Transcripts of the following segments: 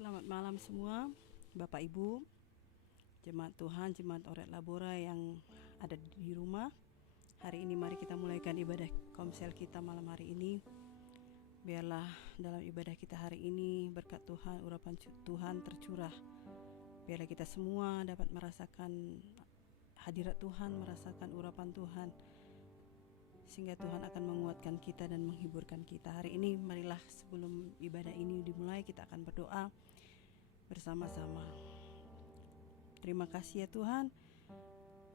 Selamat malam semua, Bapak Ibu, jemaat Tuhan, jemaat Oret Labora yang ada di rumah. Hari ini mari kita mulaikan ibadah komsel kita malam hari ini. Biarlah dalam ibadah kita hari ini berkat Tuhan, urapan Tuhan tercurah. Biarlah kita semua dapat merasakan hadirat Tuhan, merasakan urapan Tuhan, sehingga Tuhan akan menguatkan kita dan menghiburkan kita. Hari ini marilah sebelum ibadah ini dimulai, kita akan berdoa bersama-sama. Terima kasih ya Tuhan,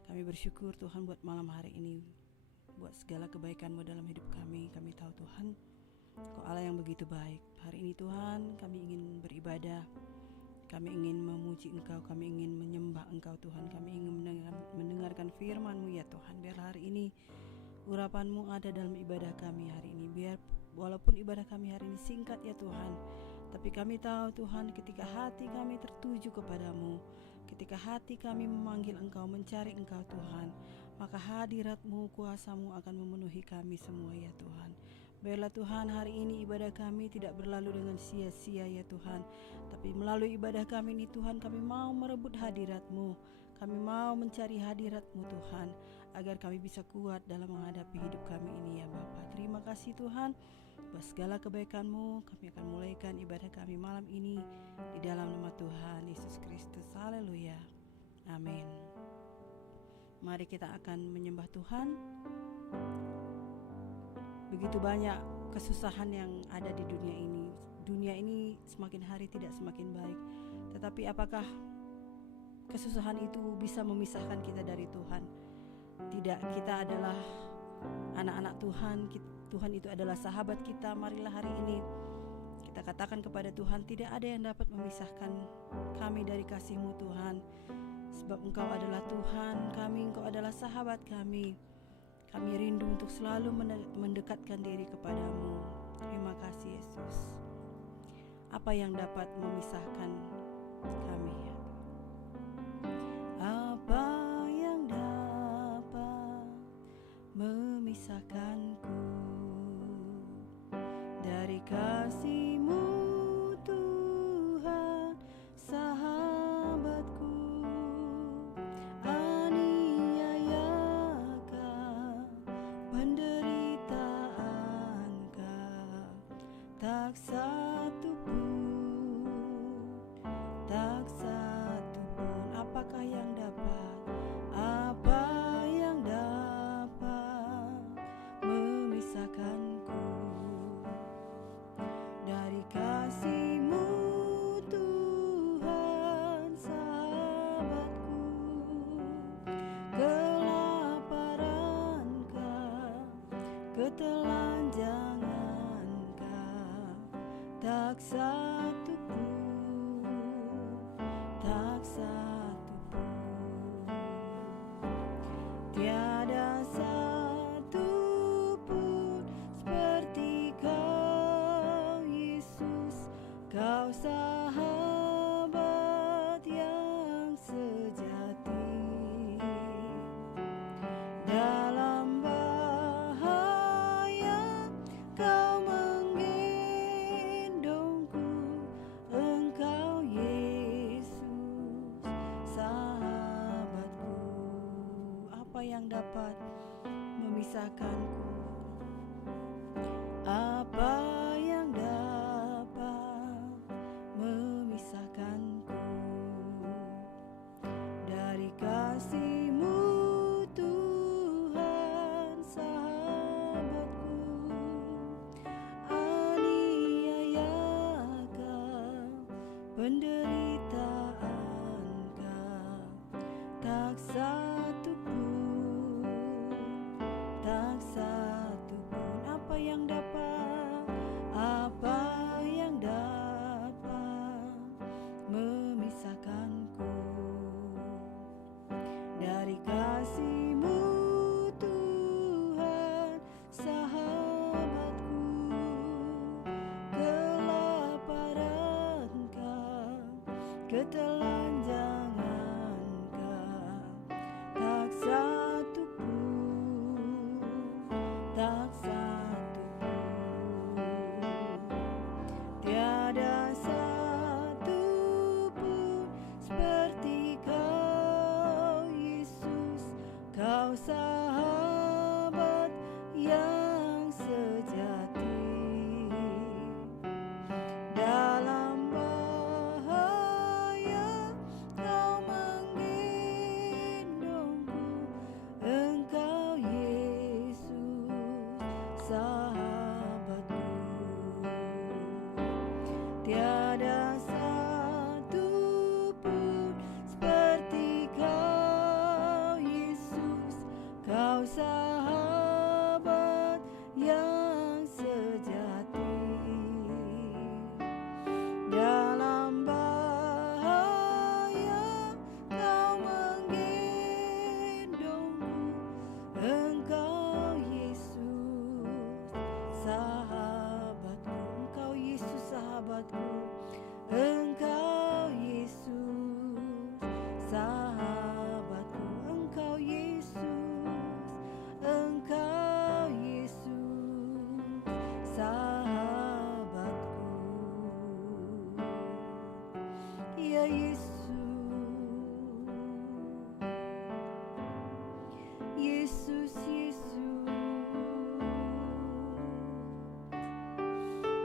kami bersyukur Tuhan buat malam hari ini, buat segala kebaikan-Mu dalam hidup kami. Kami tahu Tuhan, Kau Allah yang begitu baik. Hari ini Tuhan, kami ingin beribadah, kami ingin memuji Engkau, kami ingin menyembah Engkau Tuhan, kami ingin mendengarkan firman-Mu ya Tuhan. Biar hari ini urapan-Mu ada dalam ibadah kami hari ini. Biar walaupun ibadah kami hari ini singkat ya Tuhan, tapi kami tahu Tuhan, ketika hati kami tertuju kepadamu, ketika hati kami memanggil Engkau, mencari Engkau Tuhan, maka hadirat-Mu, kuasa-Mu akan memenuhi kami semua ya Tuhan. Biarlah Tuhan hari ini ibadah kami tidak berlalu dengan sia-sia ya Tuhan, tapi melalui ibadah kami ini Tuhan, kami mau merebut hadirat-Mu, kami mau mencari hadirat-Mu Tuhan, agar kami bisa kuat dalam menghadapi hidup kami ini ya Bapa. Terima kasih Tuhan buat segala kebaikan-Mu. Kami akan mulaikan ibadah kami malam ini di dalam nama Tuhan Yesus Kristus. Haleluya, amin. Mari kita akan menyembah Tuhan. Begitu banyak kesusahan yang ada di dunia ini. Dunia ini semakin hari tidak semakin baik. Tetapi apakah kesusahan itu bisa memisahkan kita dari Tuhan? Tidak, kita adalah anak-anak Tuhan. Tuhan itu adalah sahabat kita. Marilah hari ini kita katakan kepada Tuhan, tidak ada yang dapat memisahkan kami dari kasih-Mu Tuhan. Sebab Engkau adalah Tuhan kami, Engkau adalah sahabat kami. Kami rindu untuk selalu mendekatkan diri kepadamu. Terima kasih Yesus. Apa yang dapat memisahkan kami? Apa yang dapat memisahkanku dari kasih-Mu Tuhan, sahabatku? Tak satu pun, tak satu pun. Apakah yang dapat, apa yang dapat memisahkanku dari kasih-Mu Tuhan, sahabatku? Kelaparankah, ketelanjangan, tak satu pun, tak satu pun. Tiada satu pun seperti Kau Yesus, Kau sahabat yang sejati. Dalam bahaya Kau yang dapat memisahkanku. Apa yang dapat memisahkanku dari kasih-Mu Tuhan, sahabatku? Aniayakah, penderitaankah, tak satu pun, tak satu pun. Apa yang dapat, apa yang dapat memisahkanku dari kasih-Mu Tuhan, sahabatku? Kelaparankah, ketelanjangankah, tak satu pun, tak satu pun. Tiada satu sahabatku, Engkau Yesus, sahabatku, Engkau Yesus, Engkau Yesus, sahabatku. Ya Yesus, Yesus, Yesus,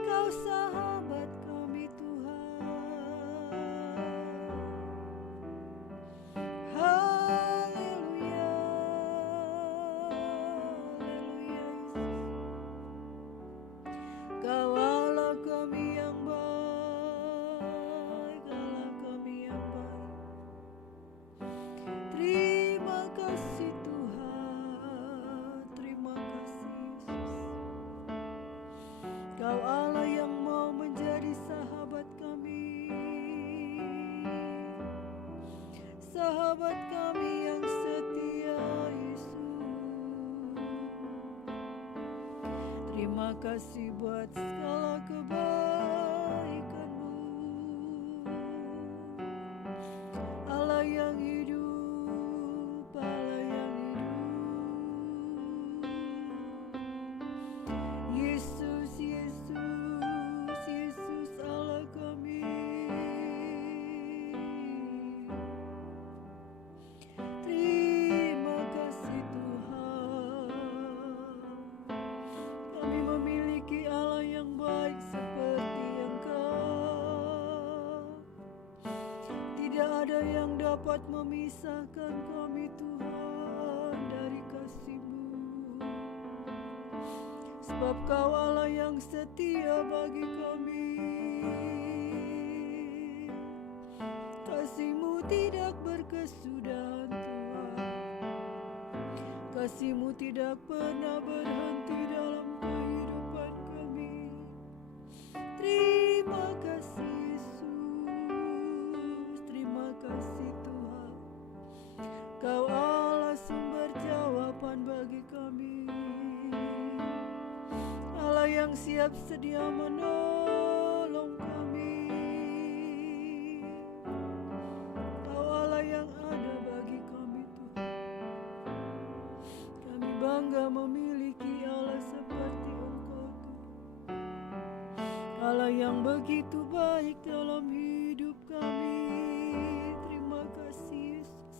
Kau sahabat kami Tuhan. Haleluya, haleluya Yesus. Kau Allah kami yang baik, Allah kami yang baik. Terima kasih Tuhan, terima kasih Yesus. Kau Allah yang mau menjadi sahabat kami, sahabat kami yang setia Yesus. Terima kasih buat segala kebaikan-Mu, Allah yang hidup, Allah yang hidup. Yesus, Yesus, Yesus Allah kami. Terima kasih Tuhan. Kami memiliki Allah yang baik seperti Engkau. Tidak ada yang dapat memisahkan kami Tuhan dari kasih-Mu. Sebab Kau Allah yang setia bagi kami. Kasih-Mu tidak berkesudahan Tuhan. Kasih-Mu tidak pernah berhenti dalam kehidupan kami. Terima kasih Yesus, terima kasih Tuhan. Kau Allah sumber jawaban bagi kami, Allah yang siap sedia menolong kami. Kau Allah yang ada bagi kami Tuhan. Kami bangga memiliki Allah seperti Engkau Tuhan. Allah yang begitu baik dalam hidup kami. Terima kasih Yesus,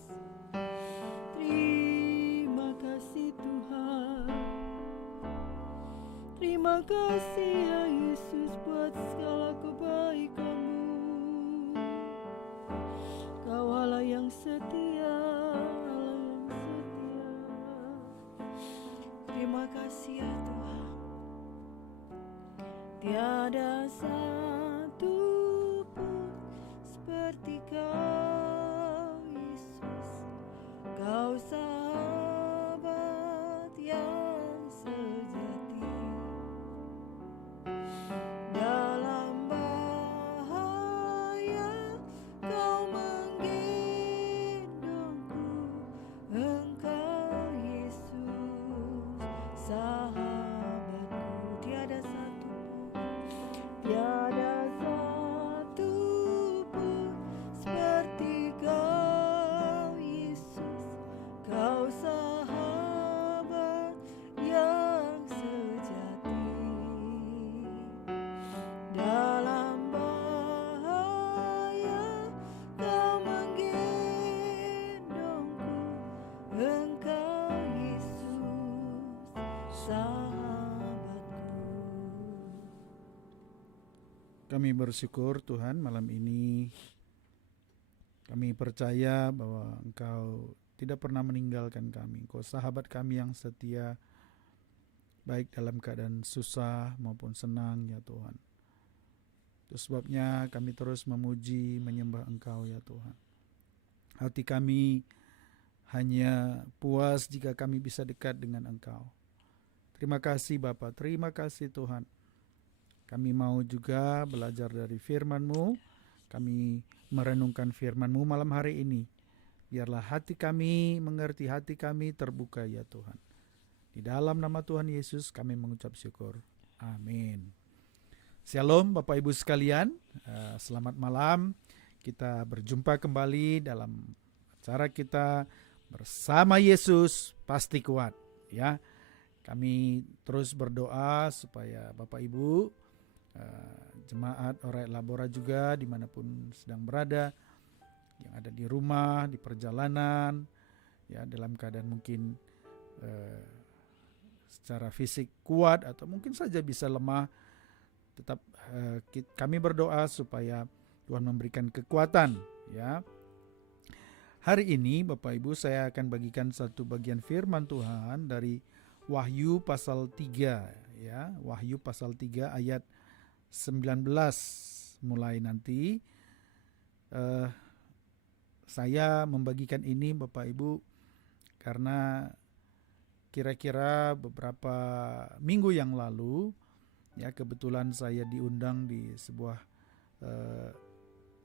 terima kasih Tuhan. Terima kasih ya Yesus buat segala kebaikan-Mu. Kau Allah yang setia, Allah yang setia. Terima kasih ya Tuhan. Tiada satu pun seperti Kau Yesus. Kau sahabat yang sejati. Dalam bahaya Kau menggendongku, Engkau Yesus, sahabatku. Tiada satu pun seperti Kau Yesus. Kau sahabat yang sejati. Dalam bahaya Kau menggendongku, Engkau Yesus, sahabatku. Kami bersyukur Tuhan, malam ini kami percaya bahwa Engkau tidak pernah meninggalkan kami. Engkau sahabat kami yang setia, baik dalam keadaan susah maupun senang ya Tuhan. Itu sebabnya kami terus memuji, menyembah Engkau ya Tuhan. Hati kami hanya puas jika kami bisa dekat dengan Engkau. Terima kasih Bapa, terima kasih Tuhan. Kami mau juga belajar dari firman-Mu. Kami merenungkan firman-Mu malam hari ini. Biarlah hati kami mengerti, hati kami terbuka ya Tuhan. Di dalam nama Tuhan Yesus kami mengucap syukur. Amin. Shalom Bapak Ibu sekalian, selamat malam. Kita berjumpa kembali dalam acara kita bersama Yesus pasti kuat. Ya, kami terus berdoa supaya Bapak Ibu, jemaat Oret Labora juga dimanapun sedang berada, yang ada di rumah, di perjalanan, ya dalam keadaan mungkin secara fisik kuat atau mungkin saja bisa lemah, tetap kami berdoa supaya Tuhan memberikan kekuatan. Ya, hari ini Bapak Ibu saya akan bagikan satu bagian firman Tuhan dari Wahyu pasal 3, ya, Wahyu pasal 3 ayat 19 mulai nanti. Saya membagikan ini Bapak Ibu karena kira-kira beberapa minggu yang lalu, ya, kebetulan saya diundang di sebuah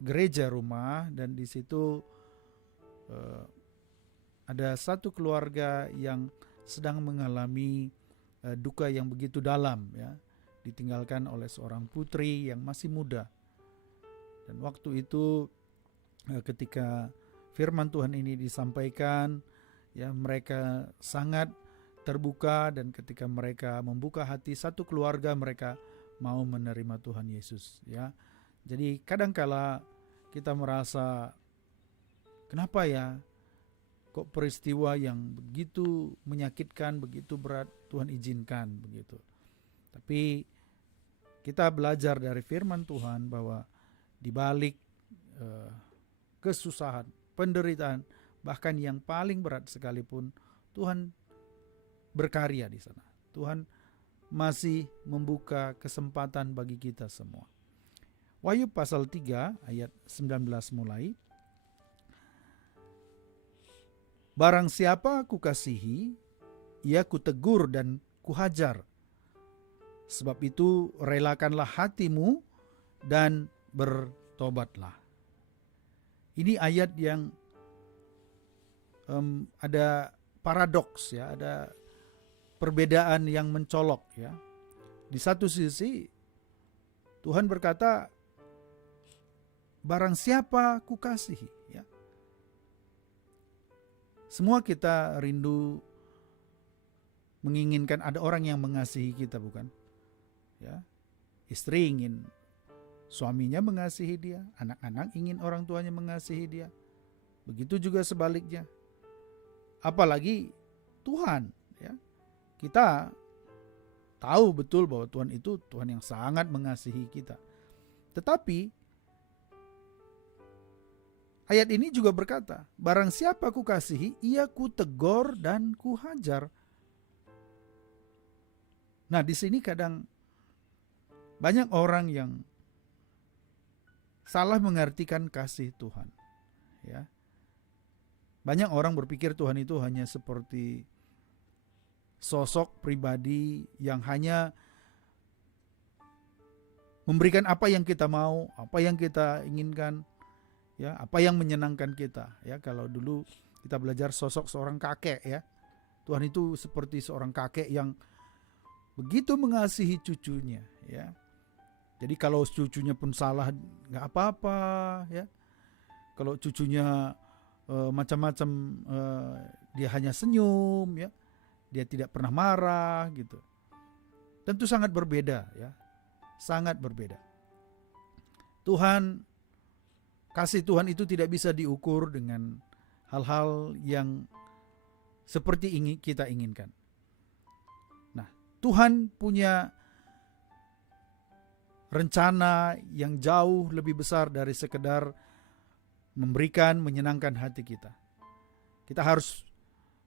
gereja rumah, dan di situ ada satu keluarga yang sedang mengalami duka yang begitu dalam, ya, ditinggalkan oleh seorang putri yang masih muda. Dan waktu itu ketika firman Tuhan ini disampaikan, ya, mereka sangat terbuka, dan ketika mereka membuka hati, satu keluarga mereka mau menerima Tuhan Yesus, ya. Jadi kadangkala kita merasa, kenapa ya kok peristiwa yang begitu menyakitkan, begitu berat Tuhan izinkan begitu. Tapi kita belajar dari firman Tuhan bahwa di balik kesusahan, penderitaan, bahkan yang paling berat sekalipun, Tuhan berkarya di sana. Tuhan masih membuka kesempatan bagi kita semua. Wahyu pasal 3 ayat 19 mulai. Barang siapa kukasihi, ia kutegur dan kuhajar. Sebab itu relakanlah hatimu dan bertobatlah. Ini ayat yang ada paradoks, ya, ada perbedaan yang mencolok, ya. Di satu sisi Tuhan berkata, barang siapa kukasihi, ya. Semua kita rindu menginginkan ada orang yang mengasihi kita, bukan? Ya. Istri ingin suaminya mengasihi dia, anak-anak ingin orang tuanya mengasihi dia. Begitu juga sebaliknya. Apalagi Tuhan, ya. Kita tahu betul bahwa Tuhan itu Tuhan yang sangat mengasihi kita. Tetapi ayat ini juga berkata, barang siapa kukasihi, ia kutegor dan kuhajar. Nah, di sini kadang banyak orang yang salah mengartikan kasih Tuhan, ya. Banyak orang berpikir Tuhan itu hanya seperti sosok pribadi yang hanya memberikan apa yang kita mau, apa yang kita inginkan, ya, apa yang menyenangkan kita, ya. Kalau dulu kita belajar sosok seorang kakek, ya, Tuhan itu seperti seorang kakek yang begitu mengasihi cucunya, ya. Jadi kalau cucunya pun salah nggak apa-apa, ya. Kalau cucunya macam-macam, dia hanya senyum, ya. Dia tidak pernah marah, gitu. Tentu sangat berbeda, ya. Sangat berbeda. Kasih Tuhan itu tidak bisa diukur dengan hal-hal yang seperti kita inginkan. Nah, Tuhan punya rencana yang jauh lebih besar dari sekedar memberikan, menyenangkan hati kita. Kita harus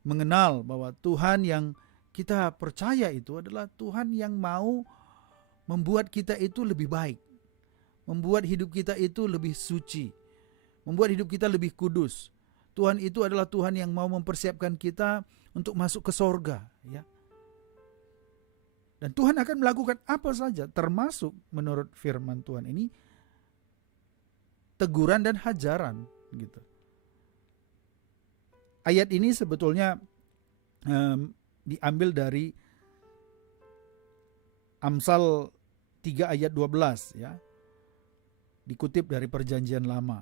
mengenal bahwa Tuhan yang kita percaya itu adalah Tuhan yang mau membuat kita itu lebih baik, membuat hidup kita itu lebih suci, membuat hidup kita lebih kudus. Tuhan itu adalah Tuhan yang mau mempersiapkan kita untuk masuk ke sorga, ya. Dan Tuhan akan melakukan apa saja, termasuk menurut firman Tuhan ini teguran dan hajaran, gitu. Ayat ini sebetulnya diambil dari Amsal 3 ayat 12 ya. Dikutip dari Perjanjian Lama.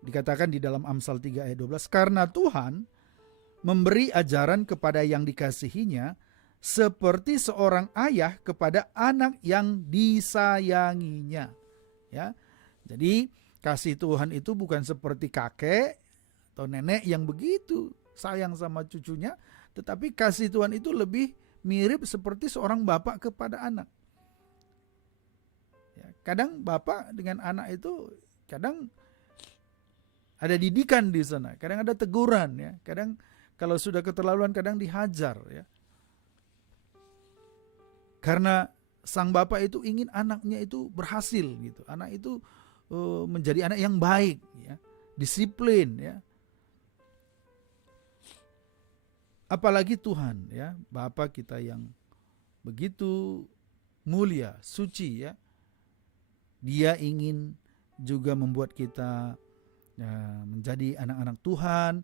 Dikatakan di dalam Amsal 3 ayat 12, karena Tuhan memberi ajaran kepada yang dikasihinya seperti seorang ayah kepada anak yang disayanginya. Ya. Jadi kasih Tuhan itu bukan seperti kakek atau nenek yang begitu sayang sama cucunya, tetapi kasih Tuhan itu lebih mirip seperti seorang bapak kepada anak. Ya, kadang bapak dengan anak itu kadang ada didikan di sana, kadang ada teguran ya, kadang kalau sudah keterlaluan kadang dihajar ya. Karena sang bapak itu ingin anaknya itu berhasil gitu, anak itu menjadi anak yang baik ya, disiplin ya. Apalagi Tuhan ya, Bapa kita yang begitu mulia, suci ya. Dia ingin juga membuat kita ya, menjadi anak-anak Tuhan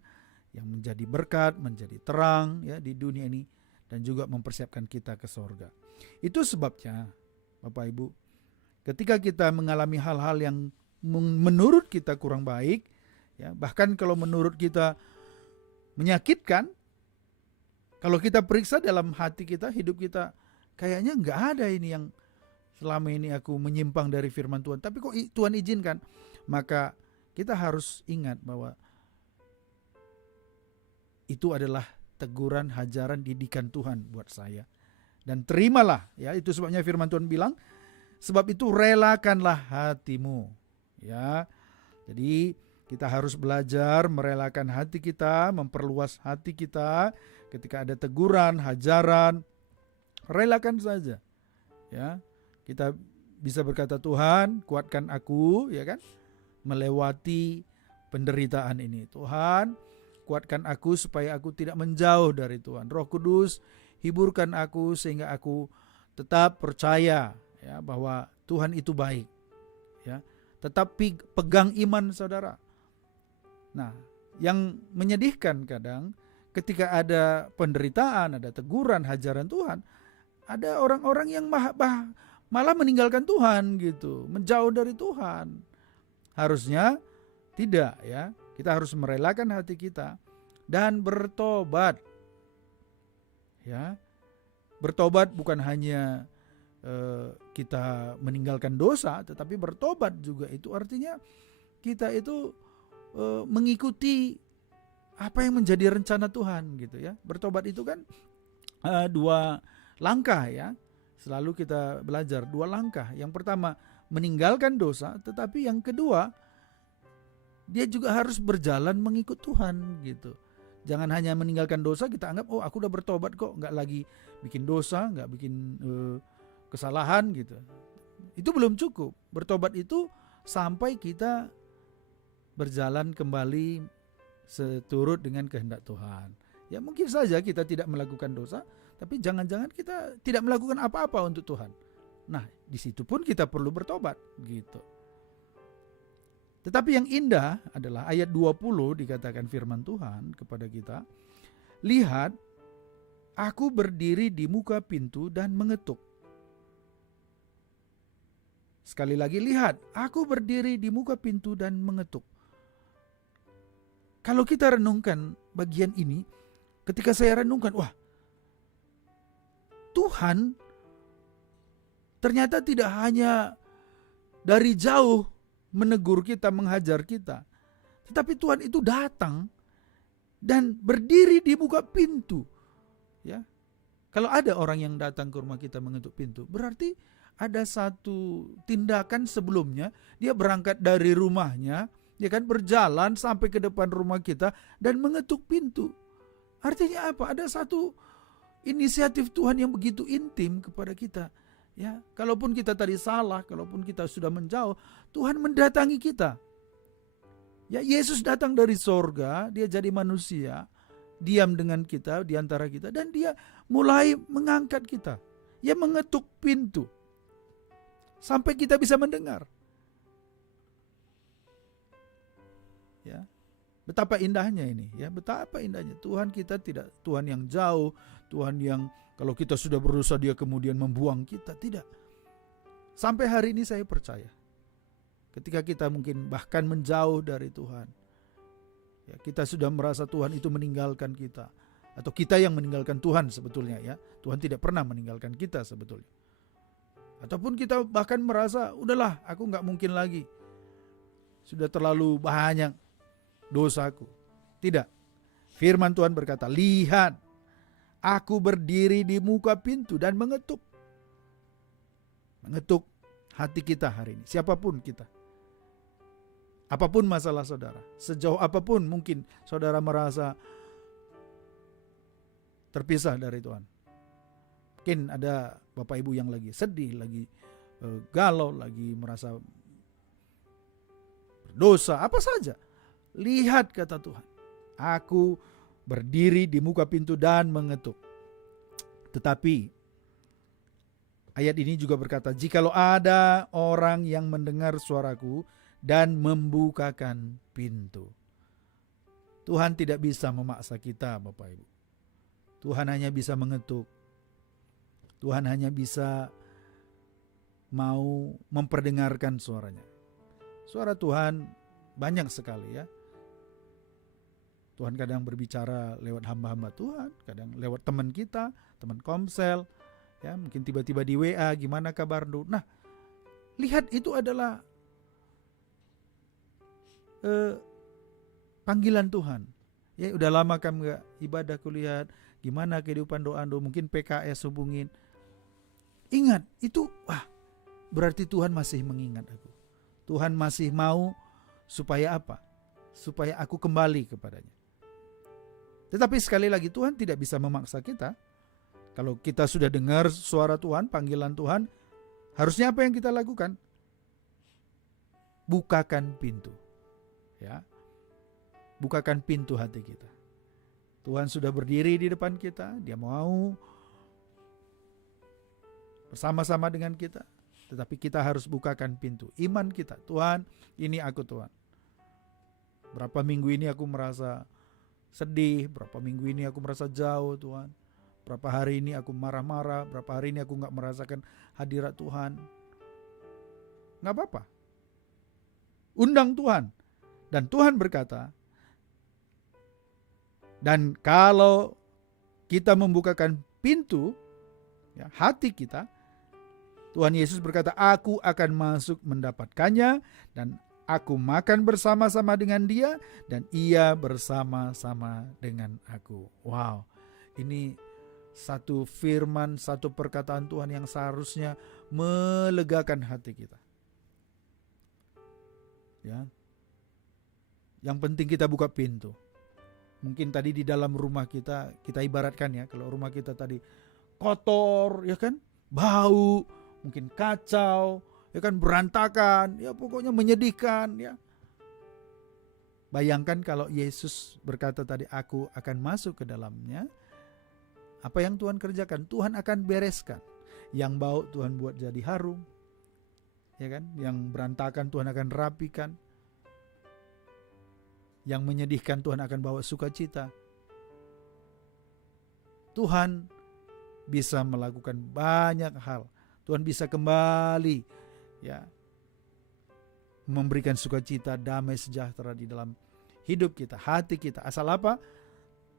yang menjadi berkat, menjadi terang ya di dunia ini, dan juga mempersiapkan kita ke sorga. Itu sebabnya Bapak Ibu, ketika kita mengalami hal-hal yang menurut kita kurang baik ya, bahkan kalau menurut kita menyakitkan, kalau kita periksa dalam hati kita, hidup kita, kayaknya nggak ada ini yang selama ini aku menyimpang dari firman Tuhan, tapi kok Tuhan izinkan, maka kita harus ingat bahwa itu adalah teguran, hajaran, didikan Tuhan buat saya. Dan terimalah ya, itu sebabnya firman Tuhan bilang, sebab itu relakanlah hatimu ya. Jadi kita harus belajar merelakan hati kita, memperluas hati kita. Ketika ada teguran, hajaran, relakan saja ya. Kita bisa berkata, Tuhan kuatkan aku ya kan, melewati penderitaan ini. Tuhan kuatkan aku supaya aku tidak menjauh dari Tuhan. Roh Kudus hiburkan aku sehingga aku tetap percaya ya bahwa Tuhan itu baik ya. Tetap pegang iman saudara. Nah, yang menyedihkan kadang ketika ada penderitaan, ada teguran, hajaran Tuhan, ada orang-orang yang malah meninggalkan Tuhan gitu, menjauh dari Tuhan. Harusnya tidak ya. Kita harus merelakan hati kita dan bertobat. Ya. Bertobat bukan hanya kita meninggalkan dosa, tetapi bertobat juga itu artinya kita itu mengikuti apa yang menjadi rencana Tuhan gitu ya. Bertobat itu kan 2 langkah ya. Selalu kita belajar 2 langkah. Yang pertama meninggalkan dosa, tetapi yang kedua dia juga harus berjalan mengikut Tuhan gitu. Jangan hanya meninggalkan dosa kita anggap oh aku udah bertobat kok, nggak lagi bikin dosa, nggak bikin kesalahan gitu. Itu belum cukup. Bertobat itu sampai kita berjalan kembali seturut dengan kehendak Tuhan. Ya mungkin saja kita tidak melakukan dosa, tapi jangan-jangan kita tidak melakukan apa-apa untuk Tuhan. Nah, di situ pun kita perlu bertobat gitu. Tetapi yang indah adalah ayat 20 dikatakan firman Tuhan kepada kita, lihat, aku berdiri di muka pintu dan mengetuk. Sekali lagi, lihat, aku berdiri di muka pintu dan mengetuk. Kalau kita renungkan bagian ini, ketika saya renungkan, wah, Tuhan ternyata tidak hanya dari jauh menegur kita, menghajar kita, tetapi Tuhan itu datang dan berdiri di muka pintu. Ya, kalau ada orang yang datang ke rumah kita mengetuk pintu, berarti ada satu tindakan sebelumnya. Dia berangkat dari rumahnya, dia kan berjalan sampai ke depan rumah kita dan mengetuk pintu. Artinya apa? Ada satu inisiatif Tuhan yang begitu intim kepada kita. Ya, kalaupun kita tadi salah, kalaupun kita sudah menjauh, Tuhan mendatangi kita. Ya, Yesus datang dari sorga, dia jadi manusia, diam dengan kita, di antara kita, dan dia mulai mengangkat kita. Dia mengetuk pintu sampai kita bisa mendengar. Ya, betapa indahnya ini, ya, betapa indahnya. Tuhan kita tidak Tuhan yang jauh, Tuhan yang kalau kita sudah berdosa dia kemudian membuang kita, tidak. Sampai hari ini saya percaya, ketika kita mungkin bahkan menjauh dari Tuhan, ya, kita sudah merasa Tuhan itu meninggalkan kita, atau kita yang meninggalkan Tuhan sebetulnya, ya. Tuhan tidak pernah meninggalkan kita sebetulnya. Ataupun kita bahkan merasa, udahlah, aku gak mungkin lagi, sudah terlalu banyak dosaku. Tidak. Firman Tuhan berkata, lihat, aku berdiri di muka pintu dan mengetuk. Mengetuk hati kita hari ini, siapapun kita. Apapun masalah saudara, sejauh apapun mungkin saudara merasa terpisah dari Tuhan. Mungkin ada Bapak Ibu yang lagi sedih, lagi galau, lagi merasa berdosa, apa saja. Lihat, kata Tuhan, aku berdiri di muka pintu dan mengetuk. Tetapi ayat ini juga berkata, jikalau ada orang yang mendengar suaraku dan membukakan pintu. Tuhan tidak bisa memaksa kita, Bapak Ibu. Tuhan hanya bisa mengetuk. Tuhan hanya bisa mau memperdengarkan suaranya. Suara Tuhan banyak sekali, ya. Tuhan kadang berbicara lewat hamba-hamba Tuhan, kadang lewat teman kita, teman komsel, ya, mungkin tiba-tiba di WA, gimana kabar lu? Nah, lihat, itu adalah panggilan Tuhan. Ya, udah lama kamu gak ibadah, kulihat gimana kehidupan doa anda, mungkin PKS hubungin. Ingat, itu berarti Tuhan masih mengingat aku. Tuhan masih mau supaya apa? Supaya aku kembali kepadanya. Tetapi sekali lagi, Tuhan tidak bisa memaksa kita. Kalau kita sudah dengar suara Tuhan, panggilan Tuhan, harusnya apa yang kita lakukan? Bukakan pintu. Ya. Bukakan pintu hati kita. Tuhan sudah berdiri di depan kita, dia mau bersama-sama dengan kita. Tetapi kita harus bukakan pintu iman kita. Tuhan, ini aku, Tuhan. Berapa minggu ini aku merasa sedih, berapa minggu ini aku merasa jauh, Tuhan. Berapa hari ini aku marah-marah, berapa hari ini aku gak merasakan hadirat Tuhan. Gak apa-apa. Undang Tuhan. Dan Tuhan berkata, dan kalau kita membukakan pintu, ya, hati kita, Tuhan Yesus berkata, aku akan masuk mendapatkannya, dan aku makan bersama-sama dengan dia, dan ia bersama-sama dengan aku. Wow, ini satu firman, satu perkataan Tuhan yang seharusnya melegakan hati kita. Ya, yang penting kita buka pintu. Mungkin tadi di dalam rumah kita ibaratkan, ya, kalau rumah kita tadi kotor, ya kan, bau, mungkin kacau, ya kan, berantakan, ya pokoknya menyedihkan, ya. Bayangkan kalau Yesus berkata tadi, aku akan masuk ke dalamnya. Apa yang Tuhan kerjakan? Tuhan akan bereskan. Yang bau Tuhan buat jadi harum, ya kan? Yang berantakan Tuhan akan rapikan. Yang menyedihkan Tuhan akan bawa sukacita. Tuhan bisa melakukan banyak hal. Tuhan bisa kembali, ya, memberikan sukacita, damai sejahtera di dalam hidup kita, hati kita. Asal apa?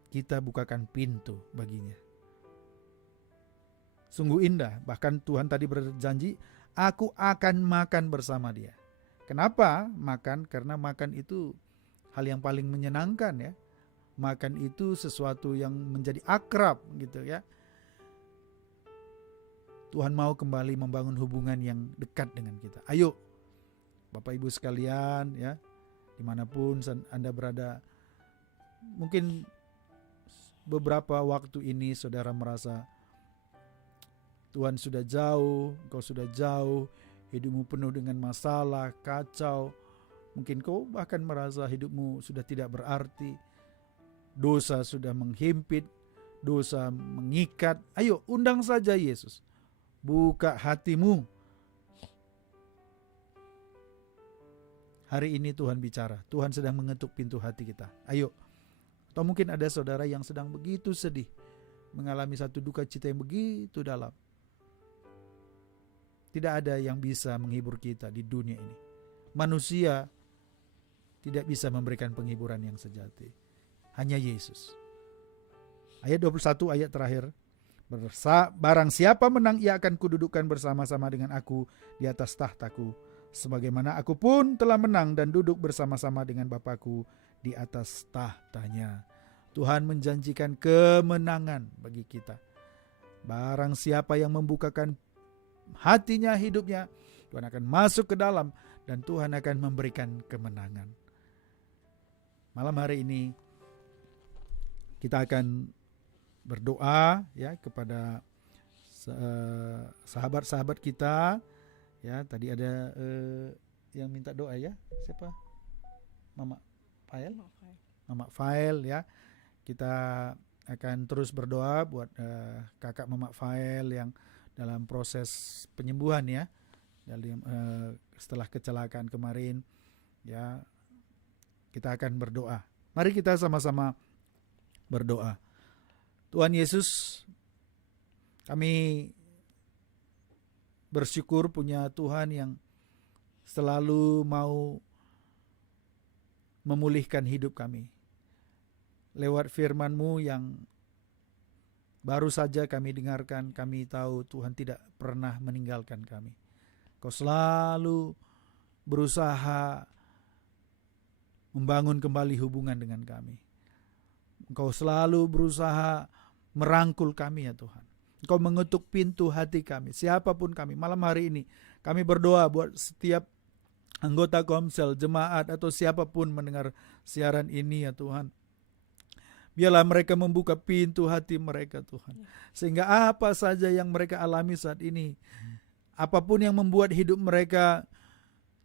Kita bukakan pintu baginya. Sungguh indah. Bahkan Tuhan tadi berjanji, aku akan makan bersama dia. Kenapa makan? Karena makan itu hal yang paling menyenangkan, ya. Makan itu sesuatu yang menjadi akrab, gitu, ya. Tuhan mau kembali membangun hubungan yang dekat dengan kita. Ayo Bapak Ibu sekalian, ya, dimanapun Anda berada, mungkin beberapa waktu ini saudara merasa Tuhan sudah jauh, engkau sudah jauh, hidupmu penuh dengan masalah, kacau. Mungkin kau bahkan merasa hidupmu sudah tidak berarti, dosa sudah menghimpit, dosa mengikat. Ayo, undang saja Yesus. Buka hatimu. Hari ini Tuhan bicara, Tuhan sedang mengetuk pintu hati kita. Ayo. Atau mungkin ada saudara yang sedang begitu sedih, mengalami satu duka cita yang begitu dalam. Tidak ada yang bisa menghibur kita di dunia ini. Manusia tidak bisa memberikan penghiburan yang sejati. Hanya Yesus. Ayat 21 ayat terakhir. Barang siapa menang, ia akan kududukkan bersama-sama dengan aku di atas tahtaku, sebagaimana aku pun telah menang dan duduk bersama-sama dengan Bapakku di atas tahtanya. Tuhan menjanjikan kemenangan bagi kita. Barang siapa yang membukakan hatinya, hidupnya, Tuhan akan masuk ke dalam dan Tuhan akan memberikan kemenangan. Malam hari ini kita akan berdoa ya kepada sahabat-sahabat kita. Ya, tadi ada yang minta doa ya. Siapa? Mama Fail ya. Kita akan terus berdoa buat kakak Mama Fail yang dalam proses penyembuhan ya. Setelah kecelakaan kemarin ya. Kita akan berdoa. Mari kita sama-sama berdoa. Tuhan Yesus, kami bersyukur punya Tuhan yang selalu mau memulihkan hidup kami. Lewat firman-Mu yang baru saja kami dengarkan, kami tahu Tuhan tidak pernah meninggalkan kami. Kau selalu berusaha membangun kembali hubungan dengan kami. Engkau selalu berusaha merangkul kami ya Tuhan. Engkau mengetuk pintu hati kami, siapapun kami. Malam hari ini kami berdoa buat setiap anggota Komsel, jemaat atau siapapun mendengar siaran ini ya Tuhan. Biarlah mereka membuka pintu hati mereka Tuhan. Sehingga apa saja yang mereka alami saat ini, apapun yang membuat hidup mereka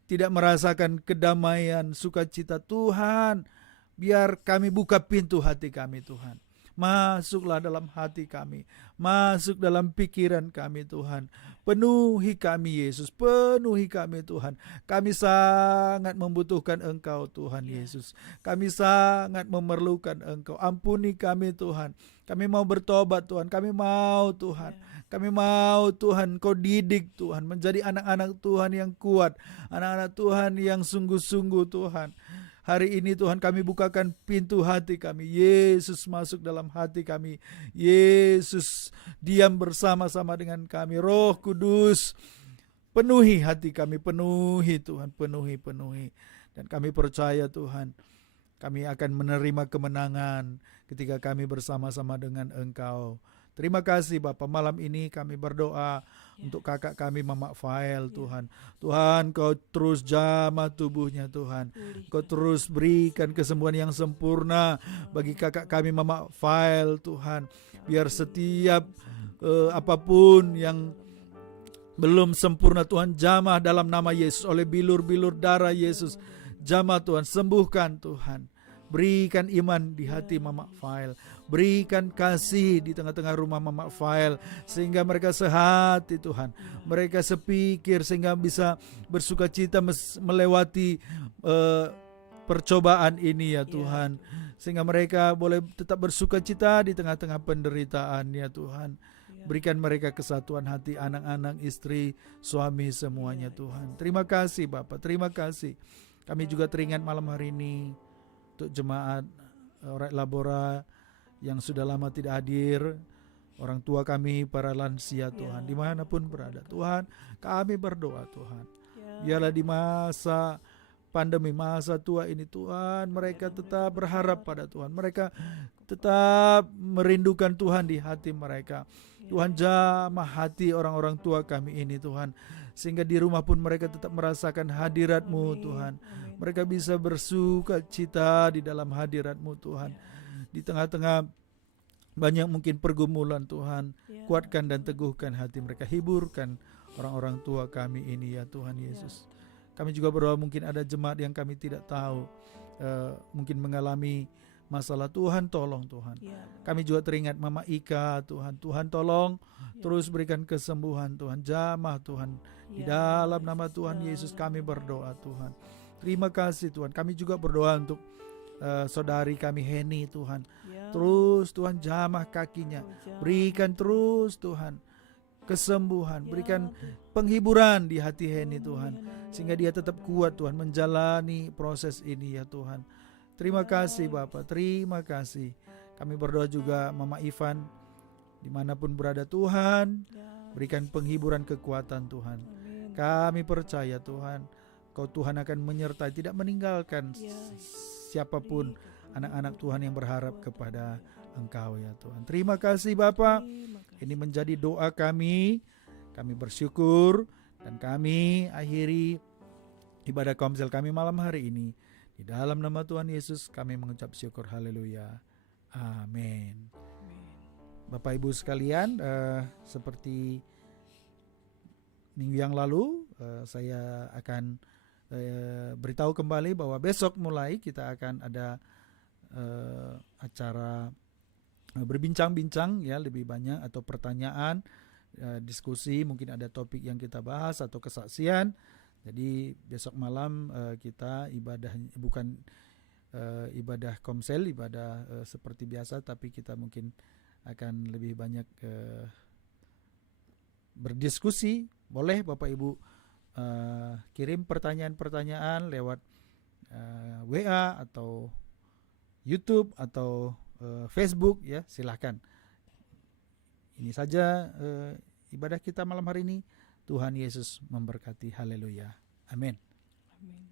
tidak merasakan kedamaian, sukacita, Tuhan, biar kami buka pintu hati kami Tuhan. Masuklah dalam hati kami, masuk dalam pikiran kami Tuhan. Penuhi kami Yesus, penuhi kami Tuhan. Kami sangat membutuhkan Engkau Tuhan Yesus. Kami sangat memerlukan Engkau. Ampuni kami Tuhan. Kami mau bertobat Tuhan, kami mau Tuhan. Kami mau Tuhan Kau didik Tuhan, menjadi anak-anak Tuhan yang kuat, anak-anak Tuhan yang sungguh-sungguh Tuhan. Hari ini Tuhan kami bukakan pintu hati kami. Yesus masuk dalam hati kami. Yesus diam bersama-sama dengan kami. Roh Kudus penuhi hati kami. Penuhi Tuhan. Penuhi. Dan kami percaya Tuhan, kami akan menerima kemenangan ketika kami bersama-sama dengan Engkau. Terima kasih Bapa, malam ini kami berdoa untuk kakak kami Mama Fail Tuhan. Tuhan Kau terus jamah tubuhnya Tuhan. Kau terus berikan kesembuhan yang sempurna bagi kakak kami Mama Fail Tuhan. Biar setiap apapun yang belum sempurna Tuhan, jamah dalam nama Yesus, oleh bilur-bilur darah Yesus. Jamah Tuhan, sembuhkan Tuhan. Berikan iman di hati Mama Fail. Berikan kasih di tengah-tengah rumah Mama Fail, sehingga mereka sehati Tuhan. Mereka sepikir sehingga bisa bersuka cita melewati percobaan ini ya Tuhan. Sehingga mereka boleh tetap bersuka cita di tengah-tengah penderitaan ya Tuhan. Berikan mereka kesatuan hati, anak-anak, istri, suami, semuanya Tuhan. Terima kasih Bapak, terima kasih. Kami juga teringat malam hari ini untuk jemaat Oret Labora yang sudah lama tidak hadir, orang tua kami, para lansia Tuhan, dimanapun berada Tuhan, kami berdoa Tuhan, biarlah di masa pandemi, masa tua ini Tuhan, mereka tetap berharap pada Tuhan, mereka tetap merindukan Tuhan di hati mereka. Tuhan, jamah hati orang-orang tua kami ini Tuhan, sehingga di rumah pun mereka tetap merasakan hadirat-Mu Tuhan. Mereka bisa bersuka cita di dalam hadirat-Mu Tuhan. Di tengah-tengah banyak mungkin pergumulan Tuhan, kuatkan dan teguhkan hati mereka, hiburkan orang-orang tua kami ini ya Tuhan Yesus. Kami juga berdoa mungkin ada jemaat yang kami tidak tahu, mungkin mengalami masalah, Tuhan tolong Tuhan. Kami juga teringat Mama Ika Tuhan, Tuhan tolong terus berikan kesembuhan Tuhan, jamah Tuhan. Di dalam nama Tuhan Yesus kami berdoa Tuhan. Terima kasih Tuhan. Kami juga berdoa untuk saudari kami Heni Tuhan. Terus Tuhan jamah kakinya. Berikan terus Tuhan kesembuhan, Ya berikan Tuhan. penghiburan di hati Henny Amin, Tuhan, ya Tuhan. sehingga dia tetap kuat Tuhan menjalani proses ini ya Tuhan. Terima kasih Bapak, terima kasih. Kami berdoa juga Mama Ivan, dimanapun berada Tuhan, Ya. berikan penghiburan kekuatan Tuhan. Amin. Kami percaya Tuhan, Kau Tuhan akan menyertai, tidak meninggalkan Ya. siapapun Berikan anak-anak Tuhan yang berharap kekuatan, kepada ya. Engkau ya Tuhan. Terima kasih Bapak. Terima kasih. Ini menjadi doa kami. Kami bersyukur dan kami akhiri ibadah komsel kami malam hari ini. Di dalam nama Tuhan Yesus kami mengucap syukur. Haleluya. Amin. Amin. Bapak Ibu sekalian, seperti minggu yang lalu saya akan beritahu kembali bahwa besok mulai kita akan ada acara berbincang-bincang ya, lebih banyak atau pertanyaan, diskusi, mungkin ada topik yang kita bahas atau kesaksian. Jadi besok malam kita ibadah bukan ibadah komsel, ibadah seperti biasa, tapi kita mungkin akan lebih banyak berdiskusi. Boleh Bapak Ibu kirim pertanyaan-pertanyaan lewat WA atau YouTube atau Facebook ya, silahkan. Ini saja ibadah kita malam hari ini. Tuhan Yesus memberkati. Haleluya. Amin. Amin.